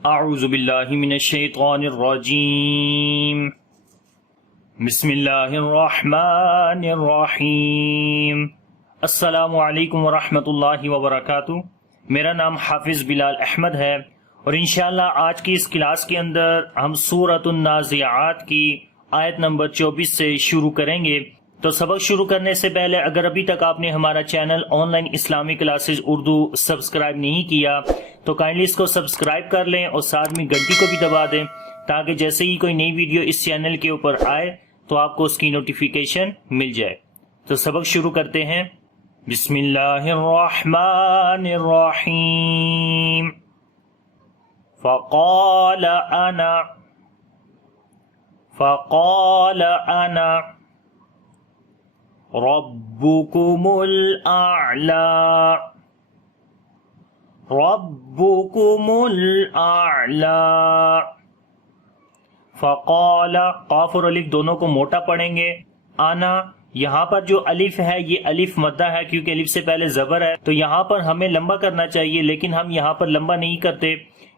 اعوذ باللہ من الشیطان الرجیم بسم اللہ الرحمن الرحیم السلام علیکم ورحمۃ اللہ وبرکاتہ۔ میرا نام حافظ بلال احمد ہے اور انشاءاللہ آج کی اس کلاس کے اندر ہم سورۃ النازعات کی آیت نمبر 24 سے شروع کریں گے۔ تو سبق شروع کرنے سے پہلے اگر ابھی تک آپ نے ہمارا چینل آن لائن اسلامی کلاسز اردو سبسکرائب نہیں کیا تو کائنڈلی اس کو سبسکرائب کر لیں اور ساتھ میں گھنٹی کو بھی دبا دیں تاکہ جیسے ہی کوئی نئی ویڈیو اس چینل کے اوپر آئے تو آپ کو اس کی نوٹیفیکیشن مل جائے۔ تو سبق شروع کرتے ہیں۔ بسم اللہ الرحمن الرحیم۔ فقال انا ربكم الأعلى ربكم الأعلى۔ فقال، قاف اور الف دونوں کو موٹا پڑھیں گے۔ انا، یہاں پر جو الف ہے یہ الف مدہ ہے کیونکہ الف سے پہلے زبر ہے، تو یہاں پر ہمیں لمبا کرنا چاہیے، لیکن ہم یہاں پر لمبا نہیں کرتے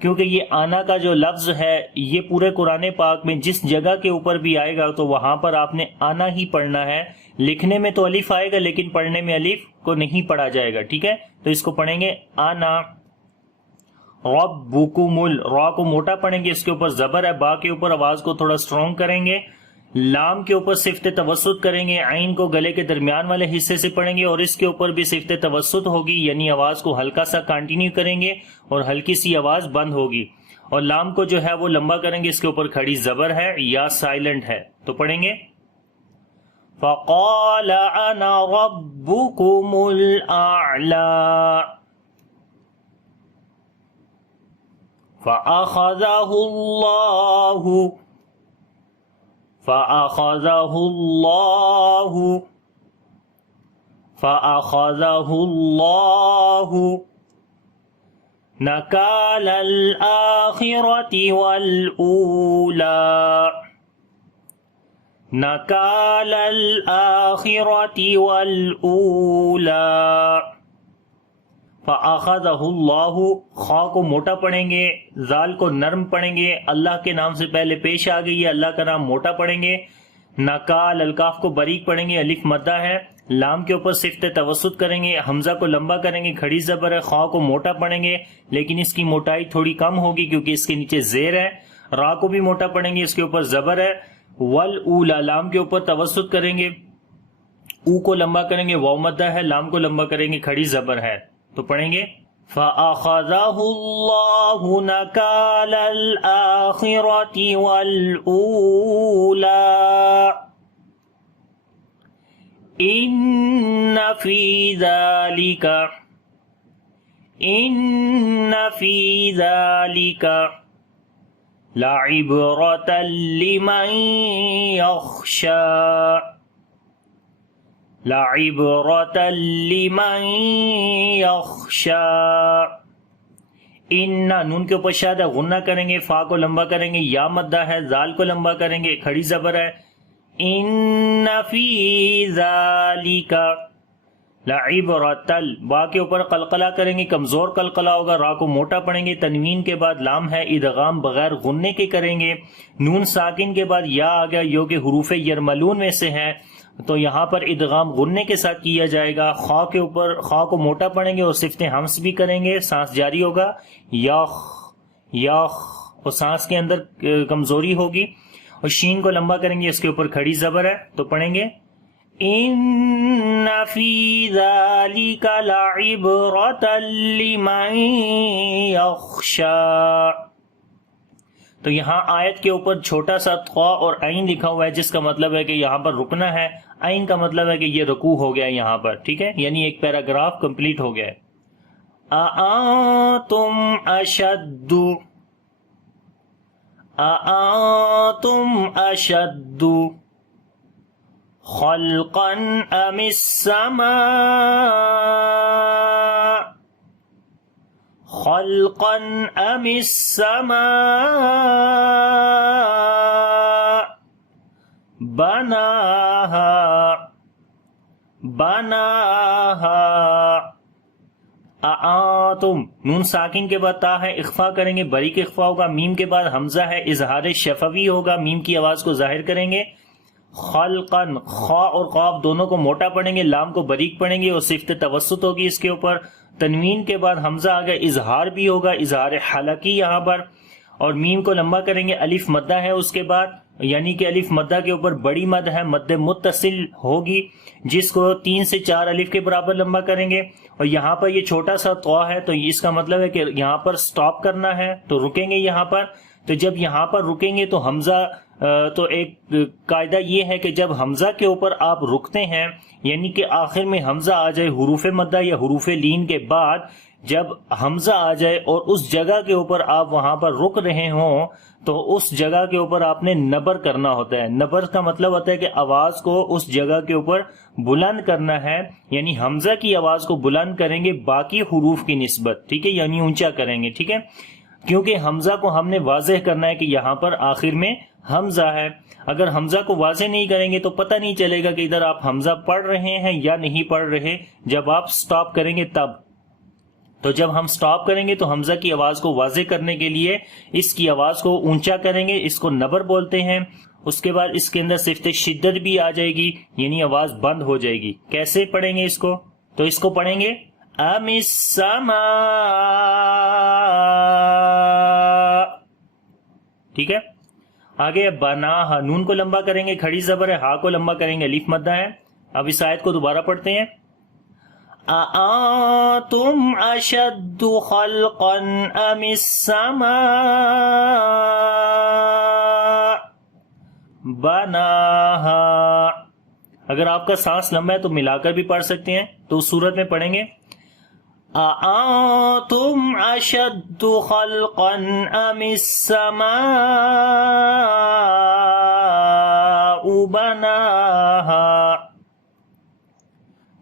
کیونکہ یہ آنا کا جو لفظ ہے یہ پورے قرآن پاک میں جس جگہ کے اوپر بھی آئے گا تو وہاں پر آپ نے آنا ہی پڑھنا ہے۔ لکھنے میں تو الف آئے گا لیکن پڑھنے میں الف کو نہیں پڑھا جائے گا، ٹھیک ہے؟ تو اس کو پڑھیں گے آنا ربکم را کو موٹا پڑھیں گے، اس کے اوپر زبر ہے، با کے اوپر آواز کو تھوڑا سٹرونگ کریں گے، لام کے اوپر صفت توسط کریں گے، عین کو گلے کے درمیان والے حصے سے پڑھیں گے اور اس کے اوپر بھی صفت توسط ہوگی، یعنی آواز کو ہلکا سا کنٹینیو کریں گے اور ہلکی سی آواز بند ہوگی، اور لام کو جو ہے وہ لمبا کریں گے، اس کے اوپر کھڑی زبر ہے یا سائلنٹ ہے، تو پڑھیں گے فقال انا ربكم الاعلى فأخذه الله نكال الآخرة والأولى نکال الآخرة والأولى۔ فأخذه اللہ، خا کو موٹا پڑھیں گے، زال کو نرم پڑھیں گے، اللہ کے نام سے پہلے پیش آ گئی ہے، اللہ کا نام موٹا پڑھیں گے، نکال الکاف کو باریک پڑھیں گے، الف مدہ ہے، لام کے اوپر صفت توسط کریں گے، حمزہ کو لمبا کریں گے، کھڑی زبر ہے، خا کو موٹا پڑھیں گے لیکن اس کی موٹائی تھوڑی کم ہوگی کیونکہ اس کے نیچے زیر ہے، را کو بھی موٹا پڑھیں گے، اس کے اوپر زبر ہے، والاولا لام کے اوپر توسط کریں گے، او کو لمبا کریں گے، واو مدہ ہے، لام کو لمبا کریں گے، کھڑی زبر ہے، تو پڑھیں گے فَأَخَذَهُ اللَّهُ نَكَالَ الْآخِرَةِ وَالْأُولَى إِنَّ فِي ذَلِكَ لَعِبْرَةً لِمَن يَخْشَىٰ۔ ان نون کے اوپر شاد ہے، غنہ کریں گے، فا کو لمبا کریں گے، یا مدہ ہے، زال کو لمبا کریں گے، کھڑی زبر ہے، ان فی ذالک لعبرۃ، با کے اوپر قلقلہ کریں گے، کمزور قلقلہ ہوگا، را کو موٹا پڑھیں گے، تنوین کے بعد لام ہے، ادغام بغیر غنے کے کریں گے، نون ساکن کے بعد یا آ گیا جو کہ حروف یرملون میں سے ہے تو یہاں پر ادغام غنے کے ساتھ کیا جائے گا، خا کے اوپر خا کو موٹا پڑھیں گے اور صفت ہمس بھی کریں گے، سانس جاری ہوگا، یاخ اور سانس کے اندر کمزوری ہوگی، اور شین کو لمبا کریں گے، اس کے اوپر کھڑی زبر ہے، تو پڑھیں گے ان فی ذالک لعبرۃ لمن یخشیٰ۔ تو یہاں آیت کے اوپر چھوٹا سا خا اور عین لکھا ہوا ہے جس کا مطلب ہے کہ یہاں پر رکنا ہے، عین کا مطلب ہے کہ یہ رکوع ہو گیا یہاں پر، ٹھیک ہے، یعنی ایک پیراگراف کمپلیٹ ہو گیا ہے۔ اَأَنتُمْ أَشَدُّ خَلْقًا أَمِ السَّمَاءُ بناها۔ تم، نون ساکن کے بعد تا ہے اخفا کریں گے، باریک اخفا ہوگا، میم کے بعد حمزہ ہے اظہار شفوی ہوگا، میم کی آواز کو ظاہر کریں گے، خلقن خا اور قاف دونوں کو موٹا پڑھیں گے، لام کو باریک پڑھیں گے اور صفت توسط ہوگی اس کے اوپر، تنوین کے بعد حمزہ آ گیا، اظہار بھی ہوگا، اظہار حلقی یہاں پر، اور میم کو لمبا کریں گے، الف مدہ ہے اس کے بعد، یعنی کہ الف مدہ کے اوپر بڑی مد ہے، مد متصل ہوگی جس کو 3 سے 4 الف کے برابر لمبا کریں گے، اور یہاں پر یہ چھوٹا سا طا ہے تو اس کا مطلب ہے کہ یہاں پر سٹاپ کرنا ہے تو رکیں گے یہاں پر، تو جب یہاں پر رکیں گے تو حمزہ تو ایک قاعدہ یہ ہے کہ جب حمزہ کے اوپر آپ رکتے ہیں یعنی کہ آخر میں حمزہ آ جائے حروف مدہ یا حروف لین کے بعد، جب حمزہ آ جائے اور اس جگہ کے اوپر آپ وہاں پر رک رہے ہوں تو اس جگہ کے اوپر آپ نے نبر کرنا ہوتا ہے۔ نبر کا مطلب ہوتا ہے کہ آواز کو اس جگہ کے اوپر بلند کرنا ہے، یعنی حمزہ کی آواز کو بلند کریں گے باقی حروف کی نسبت، ٹھیک ہے، یعنی اونچا کریں گے، ٹھیک ہے، کیونکہ حمزہ کو ہم نے واضح کرنا ہے کہ یہاں پر آخر میں حمزہ ہے۔ اگر حمزہ کو واضح نہیں کریں گے تو پتہ نہیں چلے گا کہ ادھر آپ حمزہ پڑھ رہے ہیں یا نہیں پڑھ رہے، جب آپ سٹاپ کریں گے تب۔ تو جب ہم سٹاپ کریں گے تو حمزہ کی آواز کو واضح کرنے کے لیے اس کی آواز کو اونچا کریں گے، اس کو نبر بولتے ہیں۔ اس کے بعد اس کے اندر صفت شدت بھی آ جائے گی، یعنی آواز بند ہو جائے گی۔ کیسے پڑھیں گے اس کو؟ تو اس کو پڑھیں گے ام السماء، ٹھیک ہے۔ آگے بناہا، نون کو لمبا کریں گے، کھڑی زبر ہے، ہا کو لمبا کریں گے، الف مدہ ہے۔ اب اس آیت کو دوبارہ پڑھتے ہیں۔ أَأَنْتُمْ أَشَدُّ خَلْقًا أَمِ السَّمَاءُ بَنَاهَا۔ اگر آپ کا سانس لمبا ہے تو ملا کر بھی پڑھ سکتے ہیں، تو اس صورت میں پڑھیں گے أَأَنْتُمْ أَشَدُّ خَلْقًا أَمِ السَّمَاءُ بَنَاهَا۔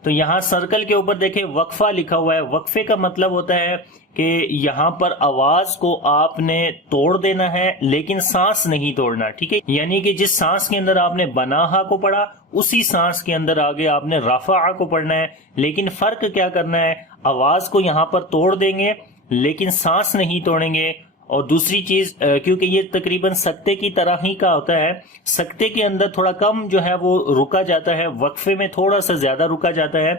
تو یہاں سرکل کے اوپر دیکھیں وقفہ لکھا ہوا ہے، وقفے کا مطلب ہوتا ہے کہ یہاں پر آواز کو آپ نے توڑ دینا ہے لیکن سانس نہیں توڑنا، ٹھیک ہے، یعنی کہ جس سانس کے اندر آپ نے بناہا کو پڑھا اسی سانس کے اندر آگے آپ نے رفعہ کو پڑھنا ہے، لیکن فرق کیا کرنا ہے، آواز کو یہاں پر توڑ دیں گے لیکن سانس نہیں توڑیں گے۔ اور دوسری چیز، کیونکہ یہ تقریباً سکتے کی طرح ہی کا ہوتا ہے، سکتے کے اندر تھوڑا کم جو ہے وہ رکا جاتا ہے، وقفے میں تھوڑا سا زیادہ رکا جاتا ہے،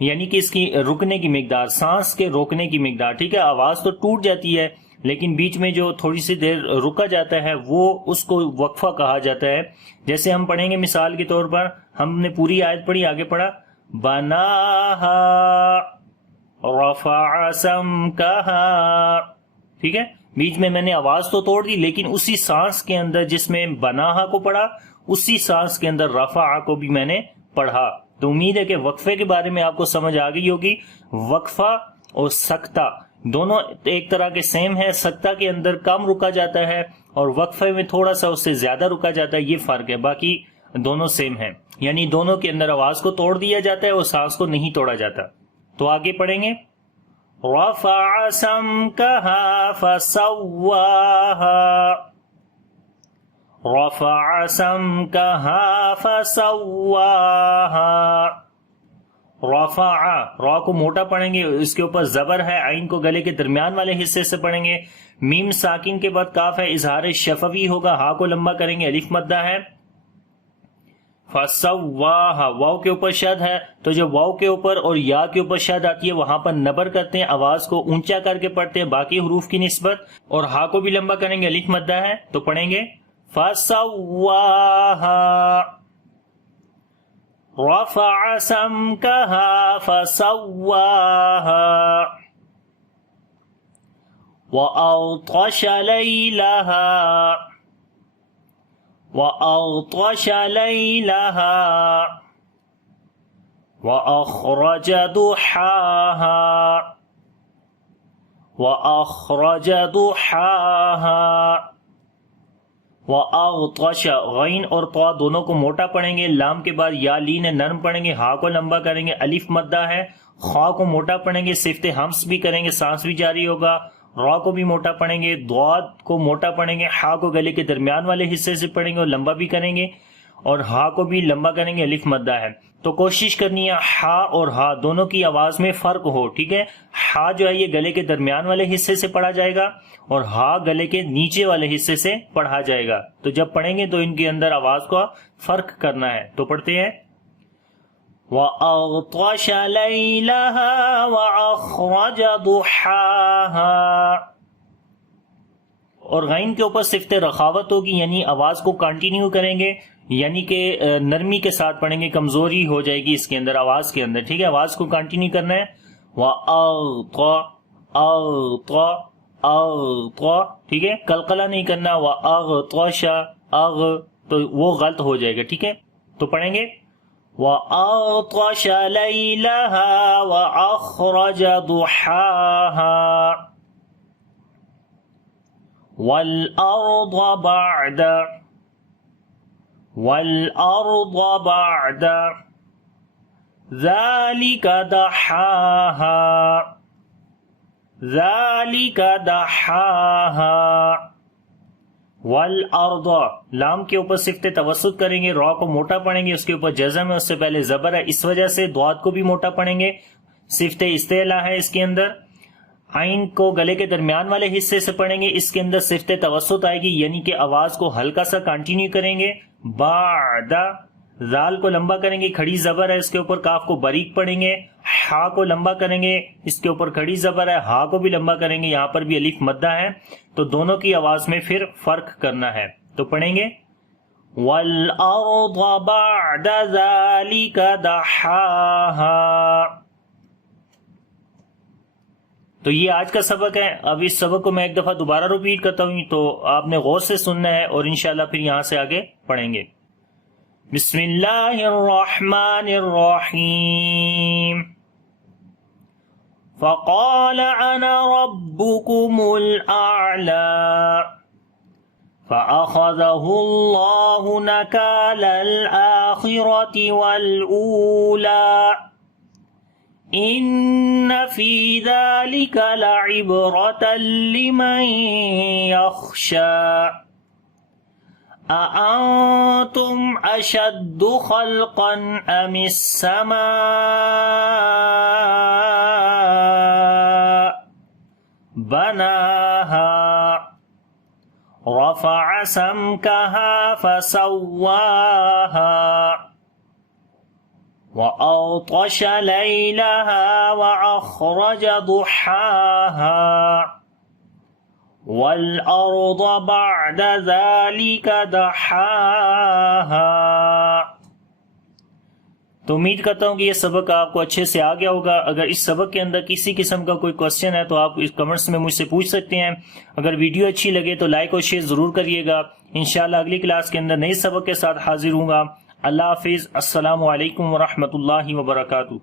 یعنی کہ اس کی رکنے کی مقدار، سانس کے روکنے کی مقدار، ٹھیک ہے، آواز تو ٹوٹ جاتی ہے لیکن بیچ میں جو تھوڑی سی دیر رکا جاتا ہے وہ اس کو وقفہ کہا جاتا ہے۔ جیسے ہم پڑھیں گے مثال کے طور پر، ہم نے پوری آیت پڑھی، آگے پڑھا بناہا رفع سمکہا، ٹھیک ہے، بیچ میں نے آواز تو توڑ دی لیکن اسی سانس کے اندر جس میں بناہا کو پڑھا اسی سانس کے اندر رفع کو بھی میں نے پڑھا۔ تو امید ہے کہ وقفے کے بارے میں آپ کو سمجھ آ گئی ہوگی۔ وقفہ اور سکتہ دونوں ایک طرح کے سیم ہے، سکتہ کے اندر کم رکا جاتا ہے اور وقفے میں تھوڑا سا اس سے زیادہ رکا جاتا ہے، یہ فرق ہے، باقی دونوں سیم ہیں، یعنی دونوں کے اندر آواز کو توڑ دیا جاتا ہے اور سانس کو نہیں توڑا جاتا۔ تو آگے پڑھیں گے رفع سمکہا فسواہا، رفع سمکہا فسواہا، رفع، را کو موٹا پڑھیں گے، اس کے اوپر زبر ہے، عین کو گلے کے درمیان والے حصے سے پڑھیں گے، میم ساکن کے بعد کاف ہے، اظہار شفوی ہوگا، ہا کو لمبا کریں گے، الف مدہ ہے، فسواہا، واو کے اوپر شد ہے، تو جب واو کے اوپر اور یا کے اوپر شد آتی ہے وہاں پر نبر کرتے ہیں، آواز کو اونچا کر کے پڑھتے ہیں باقی حروف کی نسبت، اور ہا کو بھی لمبا کریں گے، الف مدہ ہے، تو پڑھیں گے فسواہا، رفع سمکہا فسواہا، وأغطش ليلها، وأغطش ليلها، وأخرج ضحاها، وأخرج ضحاها، وأغطش، غین اور طا دونوں کو موٹا پڑھیں گے، لام کے بعد یا لین نرم پڑھیں گے، ہا کو لمبا کریں گے، الف مدہ ہے، خا کو موٹا پڑھیں گے، صفت ہمس بھی کریں گے، سانس بھی جاری ہوگا، را کو بھی موٹا پڑھیں گے، ضاد کو موٹا پڑھیں گے، ہا کو گلے کے درمیان والے حصے سے پڑھیں گے اور لمبا بھی کریں گے، اور ہا کو بھی لمبا کریں گے، الف مدہ ہے، تو کوشش کرنی ہے ہا اور ہا دونوں کی آواز میں فرق ہو، ٹھیک ہے؟ ہا جو ہے یہ گلے کے درمیان والے حصے سے پڑھا جائے گا اور ہا گلے کے نیچے والے حصے سے پڑھا جائے گا، تو جب پڑھیں گے تو ان کے اندر آواز کا فرق کرنا ہے، تو پڑھتے ہیں وَأَغْطَشَ لَيْلَهَا وَأَخْرَجَ ضُحَاهَا، اور غین کے اوپر صفت رخاوت ہوگی، یعنی آواز کو کنٹینیو کریں گے، یعنی کہ نرمی کے ساتھ پڑھیں گے، کمزوری ہو جائے گی اس کے اندر آواز کے اندر، ٹھیک ہے؟ آواز کو کنٹینیو کرنا ہے ٹھیک ہے؟ قلقلہ نہیں کرنا، وَأَغْطَشَ تو وہ غلط ہو جائے گا، ٹھیک ہے؟ تو پڑھیں گے وَأَغْطَشَ لَيْلَهَا وَأَخْرَجَ ضُحَاهَا وَالْأَرْضَ بَعْدَ ذَلِكَ دَحَاهَا والارض، لام کے اوپر صفت توسط کریں گے، را کو موٹا پڑھیں گے، اس کے اوپر جزم ہے، اس سے پہلے زبر ہے، اس وجہ سے ضاد کو بھی موٹا پڑھیں گے، صفت استعلا ہے اس کے اندر، عین کو گلے کے درمیان والے حصے سے پڑھیں گے، اس کے اندر صفت توسط آئے گی، یعنی کہ آواز کو ہلکا سا کنٹینیو کریں گے، بعد زال کو لمبا کریں گے، کھڑی زبر ہے، اس کے اوپر کاف کو باریک پڑھیں گے، ہا کو لمبا کریں گے، اس کے اوپر کھڑی زبر ہے، ہا کو بھی لمبا کریں گے، یہاں پر بھی الف مدہ ہے، تو دونوں کی آواز میں پھر فرق کرنا ہے، تو پڑھیں گے وَالْأَرْضَ بَعْدَ ذَلِكَ دَحَاهَا۔ تو یہ آج کا سبق ہے، اب اس سبق کو میں ایک دفعہ دوبارہ ریپیٹ کرتا ہوں، تو آپ نے غور سے سننا ہے اور انشاءاللہ پھر یہاں سے آگے پڑھیں گے۔ بسم اللہ الرحمن الرحیم فقال انا ربكم الاعلى فاخذه الله نكال الاخرة والاولى ان في ذلك لعبرة لمن يخشى أأنتم أشد خلقا أم السماء بناها رفع سمكها فسواها وأغطش ليلها وأخرج ضحاها وَالْأَرْضَ بَعْدَ ذَلِكَ دَحَاهَا۔ تو امید کرتا ہوں کہ یہ سبق آپ کو اچھے سے آ گیا ہوگا۔ اگر اس سبق کے اندر کسی قسم کا کوئی کوسچن ہے تو آپ اس کمنٹس میں مجھ سے پوچھ سکتے ہیں۔ اگر ویڈیو اچھی لگے تو لائک اور شیئر ضرور کریے گا۔ انشاءاللہ اگلی کلاس کے اندر نئے سبق کے ساتھ حاضر ہوں گا۔ اللہ حافظ، السلام علیکم ورحمۃ اللہ وبرکاتہ۔